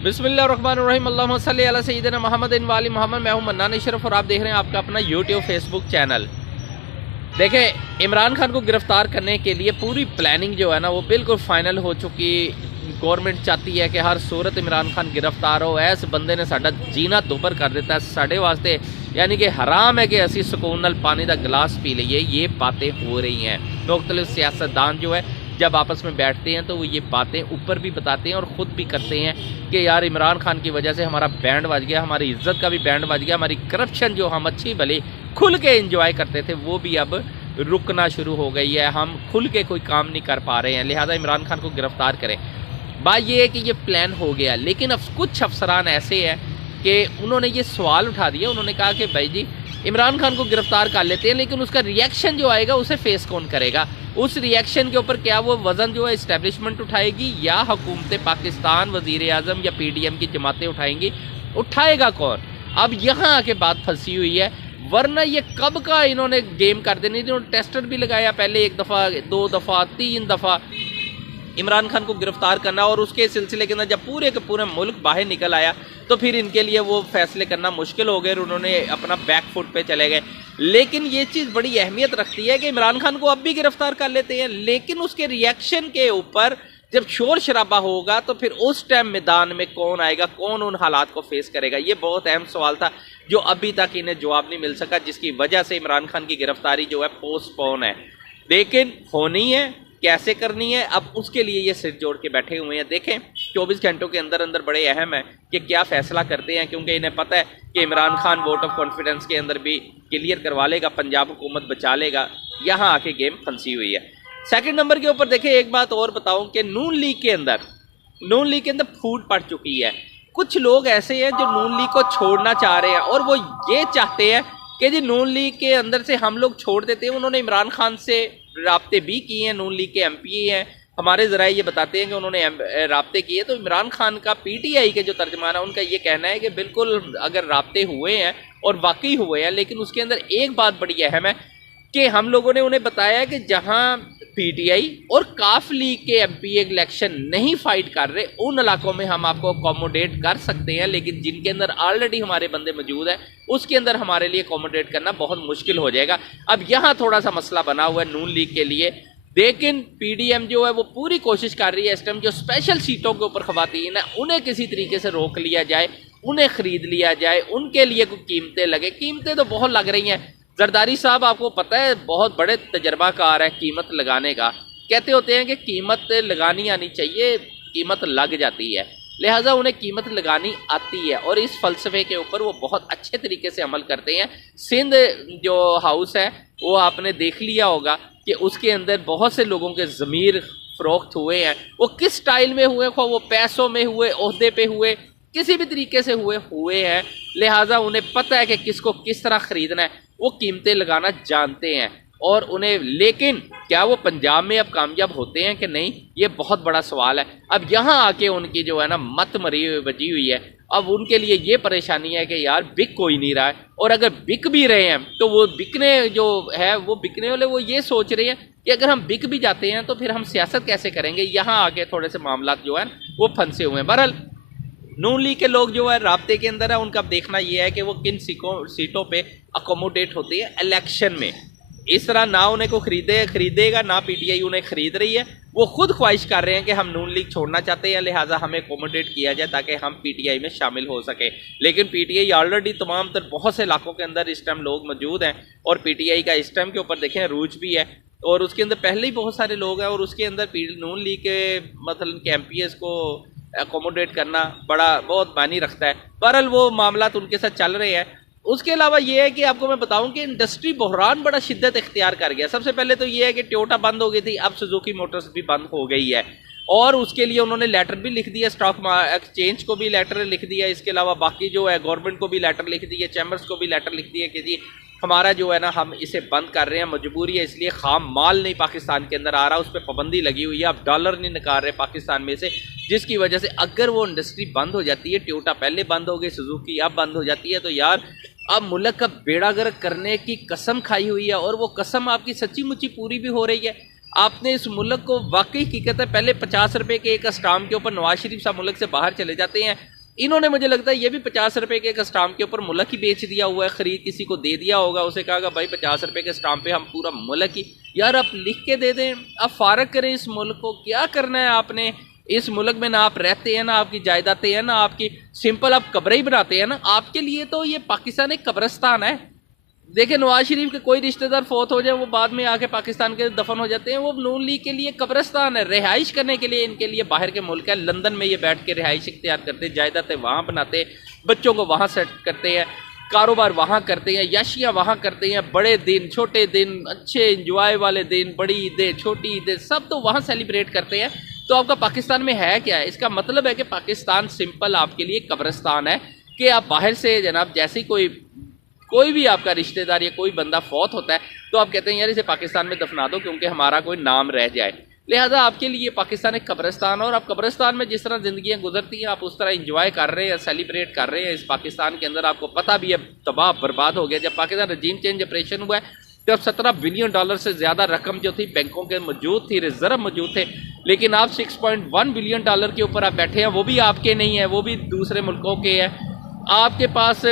बिस्मिल्लाहिर्रहमानिर्रहीम अल्लाहुम्मा सल्ली अला सय्यिदिना मुहम्मदिन व आलि मुहम्मद। मैं हूं मन्नान अशरफ और आप देख रहे हैं आपका अपना यूट्यूब फेसबुक चैनल। देखें, इमरान खान को गिरफ्तार करने के लिए पूरी प्लानिंग जो है ना वो बिल्कुल फाइनल हो चुकी। गवर्नमेंट चाहती है कि हर सूरत इमरान खान गिरफ्तार हो। ऐस बंदे ने साडा जीना दुभर कर दिता है साढ़े वास्ते, यानी कि हराम है कि असी सुकून नाल पानी का गिलास पी लीए। ये बातें हो रही हैं। मुख्तलिफ सियासतदान जो है जब आपस में बैठते हैं तो वो ये बातें ऊपर भी बताते हैं और ख़ुद भी करते हैं कि यार इमरान खान की वजह से हमारा बैंड बज गया, हमारी इज्जत का भी बैंड बज गया, हमारी करप्शन जो हम अच्छी भली खुल के इंजॉय करते थे वो भी अब रुकना शुरू हो गई है। हम खुल के कोई काम नहीं कर पा रहे हैं, लिहाजा इमरान खान को गिरफ्तार करें। बात यह है कि ये प्लान हो गया, लेकिन अब कुछ अफसरान ऐसे हैं कि उन्होंने ये सवाल उठा दिया। उन्होंने कहा कि भाई जी इमरान खान को गिरफ्तार कर लेते हैं, लेकिन उसका रिएक्शन जो आएगा उसे फेस कौन करेगा? उस रिएक्शन के ऊपर क्या वो वज़न जो है इस्टेब्लिशमेंट उठाएगी या हुकूमत पाकिस्तान, वज़ीर आज़म या PDM की जमातें उठाएंगी? उठाएगा कौन? अब यहाँ आके बात फंसी हुई है, वरना ये कब का इन्होंने गेम कर देनी। इन्होंने टेस्टर भी लगाया, पहले 1 दफ़ा 2 दफ़ा 3 दफ़ा इमरान खान को गिरफ्तार करना, और उसके सिलसिले के अंदर जब पूरे के पूरे मुल्क बाहर निकल आया तो फिर इनके लिए वो फैसले करना मुश्किल हो गए और उन्होंने अपना बैक फुट पे चले गए। लेकिन ये चीज़ बड़ी अहमियत रखती है कि इमरान खान को अब भी गिरफ्तार कर लेते हैं, लेकिन उसके रिएक्शन के ऊपर जब शोर शराबा होगा तो फिर उस टाइम मैदान में कौन आएगा, कौन उन हालात को फेस करेगा? ये बहुत अहम सवाल था जो अभी तक इन्हें जवाब नहीं मिल सका, जिसकी वजह से इमरान खान की गिरफ्तारी जो है पोस्टपोन है। लेकिन होनी है, कैसे करनी है, अब उसके लिए ये सिर जोड़ के बैठे हुए हैं। देखें 24 घंटों के अंदर अंदर बड़े अहम है कि क्या फ़ैसला करते हैं, क्योंकि इन्हें पता है कि Imran Khan vote of confidence के अंदर भी क्लियर करवा लेगा, पंजाब हुकूमत बचा लेगा। यहाँ आके गेम फंसी हुई है। सेकंड नंबर के ऊपर देखें, एक बात और बताऊं कि नून लीग के अंदर फूट पड़ चुकी है। कुछ लोग ऐसे हैं जो नून लीग को छोड़ना चाह रहे हैं और वो ये चाहते हैं कि जी नून लीग के अंदर से हम लोग छोड़ देते हैं। उन्होंने इमरान खान से राब्ते भी किए हैं, नून लीग के MP हैं, हमारे ज़राए ये बताते हैं कि उन्होंने राब्ते किए। तो इमरान खान का PTI के जो तर्जमान है उनका ये कहना है कि बिल्कुल अगर राब्ते हुए हैं और वाकई हुए हैं, लेकिन उसके अंदर एक बात बड़ी अहम है कि हम लोगों ने उन्हें बताया कि जहां PTI और काफ लीग के MP इलेक्शन नहीं फाइट कर रहे उन इलाकों में हम आपको अकोमोडेट कर सकते हैं, लेकिन जिनके अंदर ऑलरेडी हमारे बंदे मौजूद हैं उसके अंदर हमारे लिए अकोमोडेट करना बहुत मुश्किल हो जाएगा। अब यहाँ थोड़ा सा मसला बना हुआ है नून लीग के लिए, लेकिन PDM जो है वो पूरी कोशिश कर रही है इस टाइम जो स्पेशल सीटों के ऊपर खवातीन है उन्हें किसी तरीके से रोक लिया जाए, उन्हें खरीद लिया जाए, उनके लिए कोई कीमतें लगे। कीमतें तो बहुत लग रही हैं। जरदारी साहब आपको पता है बहुत बड़े तजर्बाकार है कीमत लगाने का। कहते होते हैं कि कीमत लगानी आनी चाहिए, कीमत लग जाती है, लिहाजा उन्हें कीमत लगानी आती है और इस फ़लसफ़े के ऊपर वो बहुत अच्छे तरीके से अमल करते हैं। सिंध जो हाउस है वो आपने देख लिया होगा कि उसके अंदर बहुत से लोगों के ज़मीर फ़रोख्त हुए हैं। वो किस स्टाइल में हुए, खो वो पैसों में हुए, ओहदे पे हुए, किसी भी तरीके से हुए हैं। लिहाजा उन्हें पता है कि किसको किस तरह ख़रीदना है, वो कीमतें लगाना जानते हैं और उन्हें। लेकिन क्या वो पंजाब में अब कामयाब होते हैं कि नहीं, ये बहुत बड़ा सवाल है। अब यहाँ आके उनकी जो है ना मत मरी हुई बची हुई है। अब उनके लिए ये परेशानी है कि यार बिक कोई नहीं रहा है, और अगर बिक भी रहे हैं तो वो बिकने जो है वो बिकने वाले वो ये सोच रहे हैं कि अगर हम बिक भी जाते हैं तो फिर हम सियासत कैसे करेंगे। यहाँ आके थोड़े से मामला जो है वो फंसे हुए हैं। बहरहाल नून लीग के लोग जो है राब्ते के अंदर है, उनका देखना यह है कि वो किन सीटों पे अकोमोडेट होते हैं इलेक्शन में। इस तरह ना उन्हें को खरीदेगा ना PTI उन्हें खरीद रही है। वो खुद ख्वाहिश कर रहे हैं कि हम नून लीग छोड़ना चाहते हैं, लिहाजा हमें अकोमोडेट किया जाए ताकि हम PTI में शामिल हो सके। लेकिन PTI ऑलरेडी तमाम तर बहुत से इलाकों के अंदर इस टाइम लोग मौजूद हैं और PTI का इस टाइम के ऊपर देखें रूज भी है और उसके अंदर पहले ही बहुत सारे लोग हैं और उसके अंदर नून लीग के मतलब के MPs को अकोमोडेट करना बहुत मायने रखता है। बहरहाल वो मामला उनके साथ चल रहे हैं। उसके अलावा ये है कि आपको मैं बताऊं कि इंडस्ट्री बहरान बड़ा शिद्दत इख्तियार कर गया। सबसे पहले तो ये है कि टोयोटा बंद हो गई थी, अब सुजुकी मोटर्स भी बंद हो गई है और उसके लिए उन्होंने लेटर भी लिख दिया, स्टॉक एक्सचेंज को भी लेटर लिख दिया, इसके अलावा बाकी जो है गवर्नमेंट को भी लेटर लिख दिया, चैम्बर्स को भी लेटर लिख दिया कि जी हमारा जो है ना हम इसे बंद कर रहे हैं, मजबूरी है, इसलिए खाम माल नहीं पाकिस्तान के अंदर आ रहा, उस पर पाबंदी लगी हुई है, अब डॉलर नहीं निकाल रहे पाकिस्तान में से, जिसकी वजह से अगर वो इंडस्ट्री बंद हो जाती है, टोयोटा पहले बंद हो गई, सुजुकी अब बंद हो जाती है, तो यार अब मुल्क का बेड़ा गर्क करने की कसम खाई हुई है और वो कसम आपकी सच्ची मुच्ची पूरी भी हो रही है। आपने इस मुल्क को वाकई की कहते हैं पहले 50 रुपए के एक स्टाम्प के ऊपर नवाज शरीफ साहब मुल्क से बाहर चले जाते हैं, इन्होंने मुझे लगता है ये भी 50 रुपए के एक स्टाम्प के ऊपर मुल्क ही बेच दिया हुआ है, खरीद किसी को दे दिया होगा, उसे कहा भाई 50 रुपए के स्टाम्प पे हम पूरा मुल्क ही, यार आप लिख के दे दें, आप फारग करें इस मुल्क को, क्या करना है आपने इस मुल्क में, ना आप रहते हैं, ना आपकी जायदादें हैं, ना आपकी सिंपल आप कब्रें ही बनाते हैं ना, आपके लिए तो ये पाकिस्तान एक कब्रिस्तान है। देखिए नवाज शरीफ के कोई रिश्तेदार फौत हो जाए वो बाद में आके पाकिस्तान के दफन हो जाते हैं, वो नून लीग के लिए कब्रिस्तान है, रिहाइश करने के लिए इनके लिए बाहर के मुल्क है, लंदन में ये बैठ के रिहाइश इख्तियार करते हैं, जायदादें वहाँ बनाते, बच्चों को वहाँ सेट करते हैं, कारोबार वहाँ करते हैं, याशियाँ वहाँ करते हैं, बड़े दिन छोटे दिन, अच्छे इंजॉय वाले दिन, बड़ी ईदें छोटी ईदें सब तो वहाँ सेलिब्रेट करते हैं। तो आपका पाकिस्तान में है क्या है? इसका मतलब है कि पाकिस्तान सिंपल आपके लिए कब्रिस्तान है कि आप बाहर से जनाब जैसे कोई भी आपका रिश्तेदार या कोई बंदा फौत होता है तो आप कहते हैं यार इसे पाकिस्तान में दफना दो क्योंकि हमारा कोई नाम रह जाए, लिहाजा आपके लिए पाकिस्तान एक कब्रिस्तान है। और आप कब्रिस्तान में जिस तरह ज़िंदगियाँ गुजरती हैं आप उस तरह इंजॉय कर रहे हैं, सेलिब्रेट कर रहे हैं इस पाकिस्तान के अंदर। आपको पता भी है तबाह बर्बाद हो गया, जब पाकिस्तान रजीम चेंज ऑपरेशन हुआ है तब $17 बिलियन से ज़्यादा रकम जो थी बैंकों के मौजूद थी, रिजर्व मौजूद थे, लेकिन आप $6.1 बिलियन के ऊपर आप बैठे हैं, वो भी आपके नहीं है, वो भी दूसरे मुल्कों के हैं। आपके पास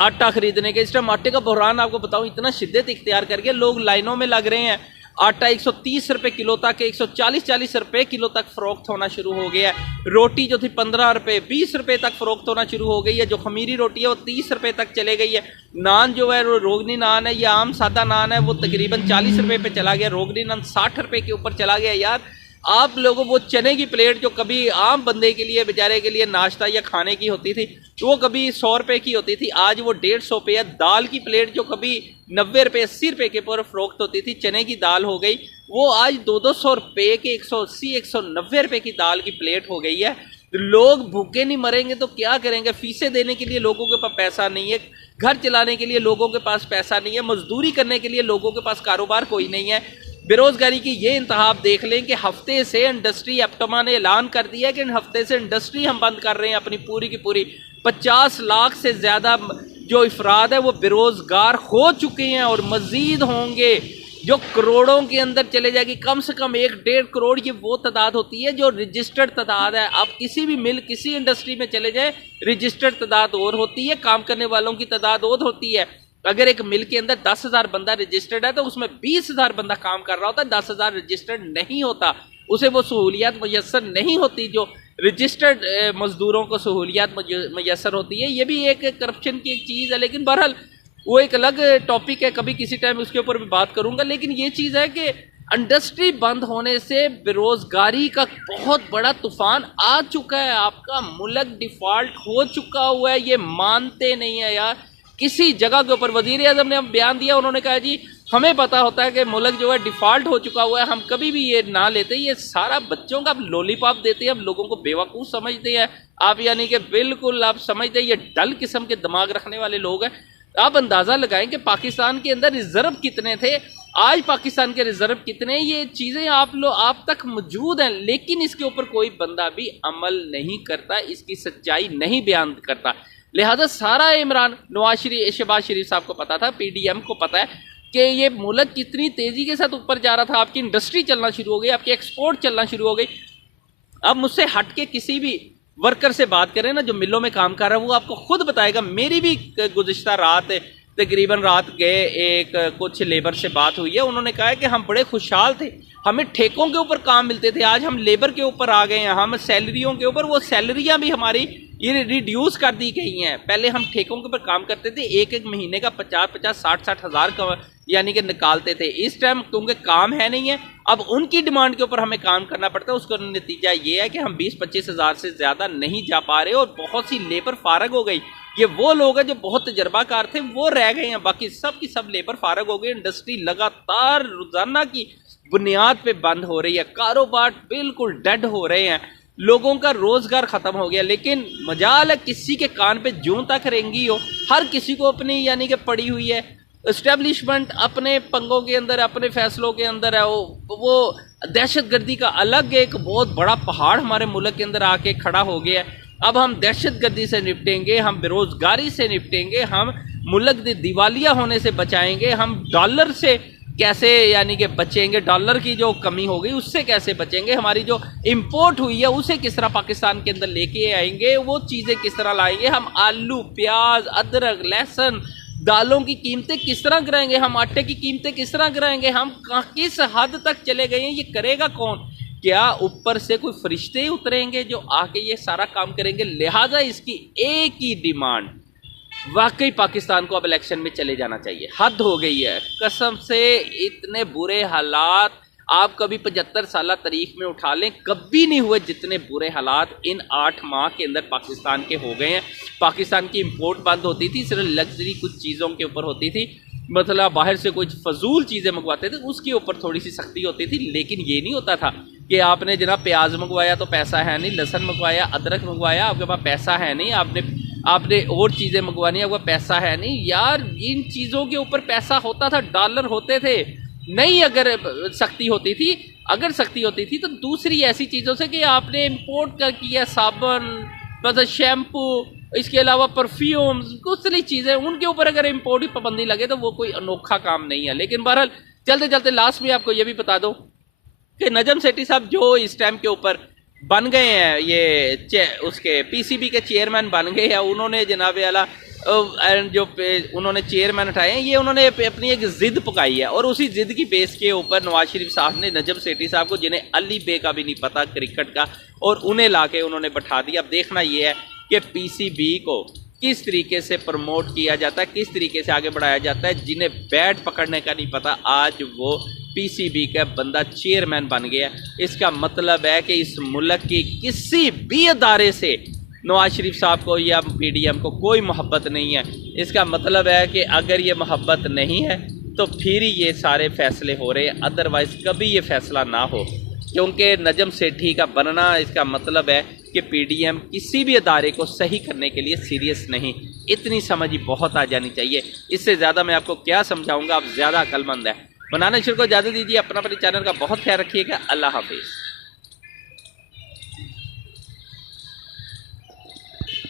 आटा खरीदने के, इस टाइम आटे का बहरान आपको बताऊं इतना शिद्दत इख्तियार करके लोग लाइनों में लग रहे हैं, आटा 130 रुपये किलो तक 140 रुपये किलो तक फ़रोख्त होना शुरू हो गया है। रोटी जो थी 15 रुपये 20 रुपये तक फ़रोख्त होना शुरू हो गई है, जो खमीरी रोटी है वो 30 रुपये तक चले गई है। नान जो है वो रोगनी नान है या आम सादा नान है वो तकरीबन 40 रुपये पे चला गया, रोगनी नान 60 रुपये के ऊपर चला गया। यार आप लोगों वो चने की प्लेट जो कभी आम बंदे के लिए बेचारे के लिए नाश्ता या खाने की होती थी तो वो कभी 100 रुपये की होती थी, आज वो 150 रुपये है। दाल की प्लेट जो कभी 90 रुपये 80 रुपये के ऊपर फ़रोख्त होती थी, चने की दाल हो गई वो आज 200 रुपये के 180 190 रुपये की दाल की प्लेट हो गई है। लोग भूखे नहीं मरेंगे तो क्या करेंगे? फीसें देने के लिए लोगों के पास पैसा नहीं है, घर चलाने के लिए लोगों के पास पैसा नहीं है, मजदूरी करने के लिए लोगों के पास कारोबार कोई नहीं है। बेरोज़गारी की ये इंतहा आप देख लें कि हफ्ते से इंडस्ट्री एप्टमा ने ऐलान कर दिया कि इन हफ्ते से इंडस्ट्री हम बंद कर रहे हैं अपनी पूरी की पूरी। 50 लाख से ज़्यादा जो अफराद है वो बेरोज़गार हो चुके हैं और मज़ीद होंगे, जो करोड़ों के अंदर चले जाएगी। कम से कम 1-1.5 करोड़ ये वो तादाद होती है जो रजिस्टर्ड तादाद है। आप किसी भी मिल किसी इंडस्ट्री में चले जाए रजिस्टर्ड तादाद और होती है, काम करने वालों की तादाद और होती है। अगर एक मिल के अंदर 10,000 बंदा रजिस्टर्ड है तो उसमें 20,000 बंदा काम कर रहा होता है, 10,000 रजिस्टर्ड नहीं होता, उसे वो सहूलियात मुयसर नहीं होती जो रजिस्टर्ड मजदूरों को सहूलियात मुयसर होती है। ये भी एक करप्शन की एक चीज़ है, लेकिन बहरहाल वो एक अलग टॉपिक है, कभी किसी टाइम उसके ऊपर भी बात करूंगा। लेकिन ये चीज़ है कि इंडस्ट्री बंद होने से बेरोज़गारी का बहुत बड़ा तूफान आ चुका है, आपका मुल्क डिफ़ॉल्ट हो चुका हुआ है, ये मानते नहीं है यार। किसी जगह के ऊपर वज़ीर आज़म ने हम बयान दिया, उन्होंने कहा जी हमें पता होता है कि मुल्क जो है डिफ़ॉल्ट हो चुका हुआ है, हम कभी भी ये ना लेते, ये सारा बच्चों का लॉलीपॉप देते हैं, हम लोगों को बेवकूफ़ समझते हैं आप, यानी कि बिल्कुल आप समझते हैं ये डल किस्म के दिमाग रखने वाले लोग हैं। आप अंदाज़ा लगाएं कि पाकिस्तान के अंदर रिज़र्व कितने थे, आज पाकिस्तान के रिज़र्व कितने, ये चीज़ें आप तक मौजूद हैं, लेकिन इसके ऊपर कोई बंदा भी अमल नहीं करता, इसकी सच्चाई नहीं बयान करता। लिहाजा सारा इमरान शहबाज शरीफ साहब को पता था, PDM को पता है कि ये मुल्क कितनी तेज़ी के साथ ऊपर जा रहा था, आपकी इंडस्ट्री चलना शुरू हो गई, आपकी एक्सपोर्ट चलना शुरू हो गई। अब मुझसे हट के किसी भी वर्कर से बात करें ना जो मिलों में काम कर रहा है, वो आपको खुद बताएगा। मेरी भी गुज़िश्ता रात तकरीबन रात गए एक कुछ लेबर से बात हुई है, उन्होंने कहा है कि हम बड़े खुशहाल थे, हमें ठेकों के ऊपर काम मिलते थे, आज हम लेबर के ऊपर आ गए हैं, हम सैलरियों के ऊपर, वो सैलरियां भी हमारी ये रिड्यूस कर दी गई हैं। पहले हम ठेकों के ऊपर काम करते थे, एक महीने का 50-50 60-60 हज़ार का यानी कि निकालते थे। इस टाइम क्योंकि काम है नहीं है, अब उनकी डिमांड के ऊपर हमें काम करना पड़ता है। उसका नतीजा ये है कि हम 20-25 हज़ार से ज़्यादा नहीं जा पा रहे और बहुत सी लेबर फारग हो गई। ये वो लोग हैं जो बहुत तजर्बाकार थे वो रह गए हैं, बाकी सब की सब लेबर फारग हो गई। इंडस्ट्री लगातार रोजाना की बुनियाद पे बंद हो रही है, कारोबार बिल्कुल डेड हो रहे हैं, लोगों का रोजगार खत्म हो गया। लेकिन मजाल है किसी के कान पे जूं तक रेंगी हो, हर किसी को अपनी यानी कि पड़ी हुई है। इस्टेब्लिशमेंट अपने पंगों के अंदर, अपने फैसलों के अंदर है। वो दहशतगर्दी का अलग एक बहुत बड़ा पहाड़ हमारे मुल्क के अंदर आके खड़ा हो गया है। अब हम दहशतगर्दी से निपटेंगे, हम बेरोजगारी से निपटेंगे, हम मुल्क दिवालिया होने से बचाएंगे, हम डॉलर से कैसे यानी कि बचेंगे, डॉलर की जो कमी हो गई उससे कैसे बचेंगे, हमारी जो इंपोर्ट हुई है उसे किस तरह पाकिस्तान के अंदर लेके आएंगे, वो चीज़ें किस तरह लाएंगे, हम आलू, प्याज, अदरक, लहसुन, दालों की कीमतें किस तरह गिराएंगे, हम आटे की कीमतें किस तरह गिराएंगे, हम किस हद तक चले गए हैं, ये करेगा कौन? क्या ऊपर से कोई फरिश्ते ही उतरेंगे जो आके ये सारा काम करेंगे? लिहाजा इसकी एक ही डिमांड, वाकई पाकिस्तान को अब इलेक्शन में चले जाना चाहिए। हद हो गई है कसम से, इतने बुरे हालात आप कभी 75 साल तारीख में उठा लें, कभी नहीं हुए जितने बुरे हालात इन 8 माह के अंदर पाकिस्तान के हो गए हैं। पाकिस्तान की इंपोर्ट बंद होती थी, सिर्फ लग्जरी कुछ चीज़ों के ऊपर होती थी, मतलब बाहर से कुछ फजूल चीज़ें मंगवाते थे उसके ऊपर थोड़ी सी सख्ती होती थी, लेकिन ये नहीं होता था कि आपने जनाब प्याज मंगवाया तो पैसा है नहीं, लहसुन मंगवाया, अदरक मंगवाया, आपके पास पैसा है नहीं, आपने और चीज़ें मंगवानी है, आपका पैसा है नहीं। यार इन चीज़ों के ऊपर पैसा होता था, डॉलर होते थे नहीं। अगर सख्ती होती थी, तो दूसरी ऐसी चीज़ों से कि आपने इंपोर्ट कर किया, साबुन, मतलब शैम्पू, इसके अलावा परफ्यूम्स, कुछ सारी चीज़ें, उनके ऊपर अगर इंपोर्ट की पाबंदी लगे तो वो कोई अनोखा काम नहीं है। लेकिन बहरहाल चलते चलते लास्ट में आपको ये भी बता दो कि नजम सेठी साहब जो इस टाइम के ऊपर बन गए हैं, ये उसके पीसीबी के चेयरमैन बन गए हैं, उन्होंने जनाब आला जो उन्होंने चेयरमैन उठाए हैं, ये उन्होंने अपनी एक ज़िद पकाई है और उसी ज़िद की बेस के ऊपर नवाज शरीफ साहब ने नजम सेठी साहब को, जिन्हें अली बे का भी नहीं पता क्रिकेट का, और उन्हें ला के उन्होंने बैठा दिया। अब देखना ये है कि पीसीबी को किस तरीके से प्रमोट किया जाता है, किस तरीके से आगे बढ़ाया जाता है। जिन्हें बैट पकड़ने का नहीं पता, आज वो पीसीबी का बंदा चेयरमैन बन गया। इसका मतलब है कि इस मुल्क की किसी भी अदारे से नवाज शरीफ साहब को या पीडीएम को कोई मोहब्बत नहीं है। इसका मतलब है कि अगर ये मोहब्बत नहीं है तो फिर ही ये सारे फैसले हो रहे हैं, अदरवाइज़ कभी ये फैसला ना हो। क्योंकि नजम सेठी का बनना, इसका मतलब है कि पीडीएम किसी भी अदारे को सही करने के लिए सीरियस नहीं। इतनी समझ ही बहुत आ जानी चाहिए, इससे ज़्यादा मैं आपको क्या समझाऊंगा, आप ज़्यादा अक्लमंद है। बनाना शुरू को इजाज़त दीजिए, अपना चैनल का बहुत ख्याल रखिएगा। अल्लाह हाफिज़।